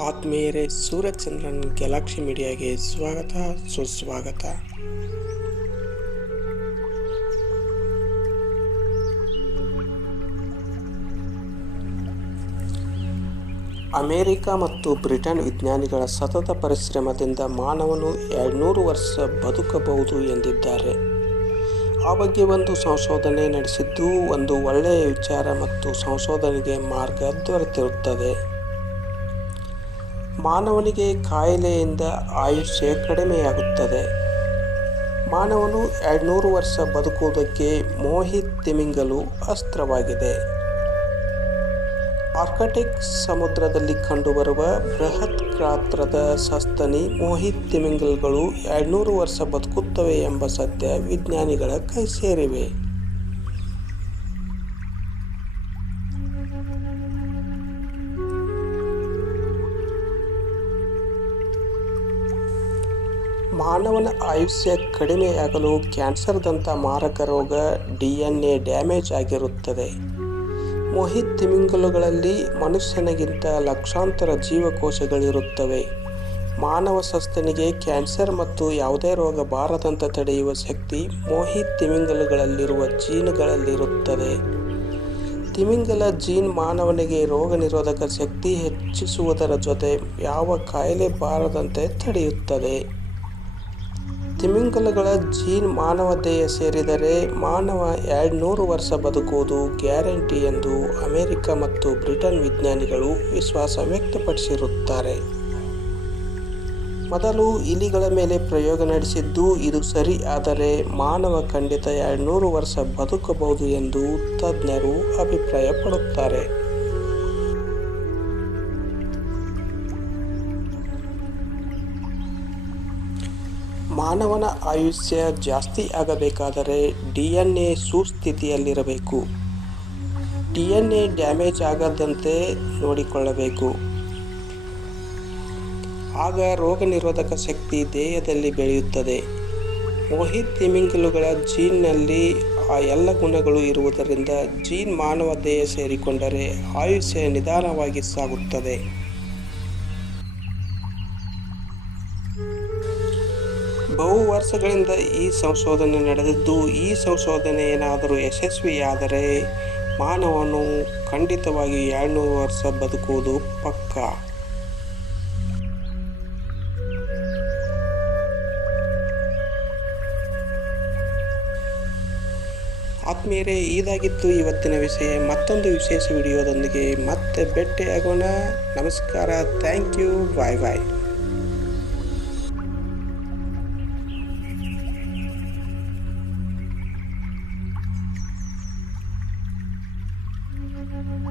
ಆತ್ಮೀಯರೇ ಸೂರ್ಯಚಂದ್ರನ್ ಗ್ಯಾಲಾಕ್ಷಿ ಮೀಡಿಯಾಗೆ ಸ್ವಾಗತ, ಸುಸ್ವಾಗತ. ಅಮೆರಿಕ ಮತ್ತು ಬ್ರಿಟನ್ ವಿಜ್ಞಾನಿಗಳ ಸತತ ಪರಿಶ್ರಮದಿಂದ ಮಾನವನು ಎರಡುನೂರು ವರ್ಷ ಬದುಕಬಹುದು ಎಂದಿದ್ದಾರೆ. ಆ ಬಗ್ಗೆ ಒಂದು ಸಂಶೋಧನೆ ನಡೆಸಿದ್ದು ಒಂದು ಒಳ್ಳೆಯ ವಿಚಾರ ಮತ್ತು ಸಂಶೋಧನೆಗೆ ಮಾರ್ಗ ದೊರೆತಿರುತ್ತದೆ. ಮಾನವನಿಗೆ ಕಾಯಿಲೆಯಿಂದ ಆಯುಷ್ಯ ಕಡಿಮೆಯಾಗುತ್ತದೆ. ಮಾನವನು ಎರಡುನೂರು ವರ್ಷ ಬದುಕುವುದಕ್ಕೆ ಮೋಹಿತ್ ತಿಮಿಂಗಲು ಅಸ್ತ್ರವಾಗಿದೆ. ಆರ್ಕಟಿಕ್ ಸಮುದ್ರದಲ್ಲಿ ಕಂಡುಬರುವ ಬೃಹತ್ ಗಾತ್ರದ ಸಸ್ತನಿ ಮೋಹಿತ್ ತಿಮಿಂಗಲ್ಗಳು ಎರಡುನೂರು ವರ್ಷ ಬದುಕುತ್ತವೆ ಎಂಬ ಸತ್ಯ ವಿಜ್ಞಾನಿಗಳ ಕೈ ಸೇರಿವೆ ಮಾನವನ ಆಯುಷ್ಯ ಕಡಿಮೆಯಾಗಲು ಕ್ಯಾನ್ಸರ್ದಂಥ ಮಾರಕ ರೋಗ ಡಿ ಎನ್ ಎ ಡ್ಯಾಮೇಜ್ ಆಗಿರುತ್ತದೆ. ಮೋಹಿತ್ ತಿಮಿಂಗಲುಗಳಲ್ಲಿ ಮನುಷ್ಯನಿಗಿಂತ ಲಕ್ಷಾಂತರ ಜೀವಕೋಶಗಳಿರುತ್ತವೆ. ಮಾನವ ಸಸ್ತನಿಗೆ ಕ್ಯಾನ್ಸರ್ ಮತ್ತು ಯಾವುದೇ ರೋಗ ಬಾರದಂತ ತಡೆಯುವ ಶಕ್ತಿ ಮೋಹಿತ್ ತಿಮಿಂಗಲುಗಳಲ್ಲಿರುವ ಜೀನ್ಗಳಲ್ಲಿರುತ್ತದೆ. ತಿಮಿಂಗಲ ಜೀನ್ ಮಾನವನಿಗೆ ರೋಗ ನಿರೋಧಕ ಶಕ್ತಿ ಹೆಚ್ಚಿಸುವುದರ ಜೊತೆ ಯಾವ ಕಾಯಿಲೆ ಬಾರದಂತೆ ತಡೆಯುತ್ತದೆ. ತಿಮಿಂಗಲಗಳ ಜೀನ್ ಮಾನವ ದೇಹ ಸೇರಿದರೆ ಮಾನವ ಎರಡುನೂರು ವರ್ಷ ಬದುಕುವುದು ಗ್ಯಾರಂಟಿ ಎಂದು ಅಮೆರಿಕ ಮತ್ತು ಬ್ರಿಟನ್ ವಿಜ್ಞಾನಿಗಳು ವಿಶ್ವಾಸ ವ್ಯಕ್ತಪಡಿಸಿರುತ್ತಾರೆ. ಮೊದಲು ಇಲಿಗಳ ಮೇಲೆ ಪ್ರಯೋಗ ನಡೆಸಿದ್ದು ಇದು ಸರಿ, ಆದರೆ ಮಾನವ ಖಂಡಿತ ಎರಡುನೂರು ವರ್ಷ ಬದುಕಬಹುದು ಎಂದು ತಜ್ಞರು ಅಭಿಪ್ರಾಯಪಡುತ್ತಾರೆ. ಮಾನವನ ಆಯುಷ್ಯ ಜಾಸ್ತಿ ಆಗಬೇಕಾದರೆ ಡಿ ಎನ್ ಎ ಸುಸ್ಥಿತಿಯಲ್ಲಿರಬೇಕು. ಡಿ ಎನ್ ಎ ಡ್ಯಾಮೇಜ್ ಆಗದಂತೆ ನೋಡಿಕೊಳ್ಳಬೇಕು. ಆಗ ರೋಗ ನಿರೋಧಕ ಶಕ್ತಿ ದೇಹದಲ್ಲಿ ಬೆಳೆಯುತ್ತದೆ. ಮೋಹಿತ್ ತಿಮಿಂಗಲುಗಳ ಜೀನ್ನಲ್ಲಿ ಆ ಎಲ್ಲ ಗುಣಗಳು ಇರುವುದರಿಂದ ಜೀನ್ ಮಾನವ ದೇಹ ಸೇರಿಕೊಂಡರೆ ಆಯುಷ್ಯ ನಿಧಾನವಾಗಿ ಸಾಗುತ್ತದೆ. ಬಹು ವರ್ಷಗಳಿಂದ ಈ ಸಂಶೋಧನೆ ನಡೆದಿದ್ದು, ಈ ಸಂಶೋಧನೆ ಏನಾದರೂ ಯಶಸ್ವಿಯಾದರೆ ಮಾನವನು ಖಂಡಿತವಾಗಿ ಎರಡುನೂರು ವರ್ಷ ಬದುಕುವುದು ಪಕ್ಕ. ಆತ್ಮೀಯರೇ, ಇದಾಗಿತ್ತು ಇವತ್ತಿನ ವಿಷಯ. ಮತ್ತೊಂದು ವಿಶೇಷ ವಿಡಿಯೋದೊಂದಿಗೆ ಮತ್ತೆ ಭೇಟಿಯಾಗೋಣ. ನಮಸ್ಕಾರ. Thank you. Bye bye. Mm-hmm.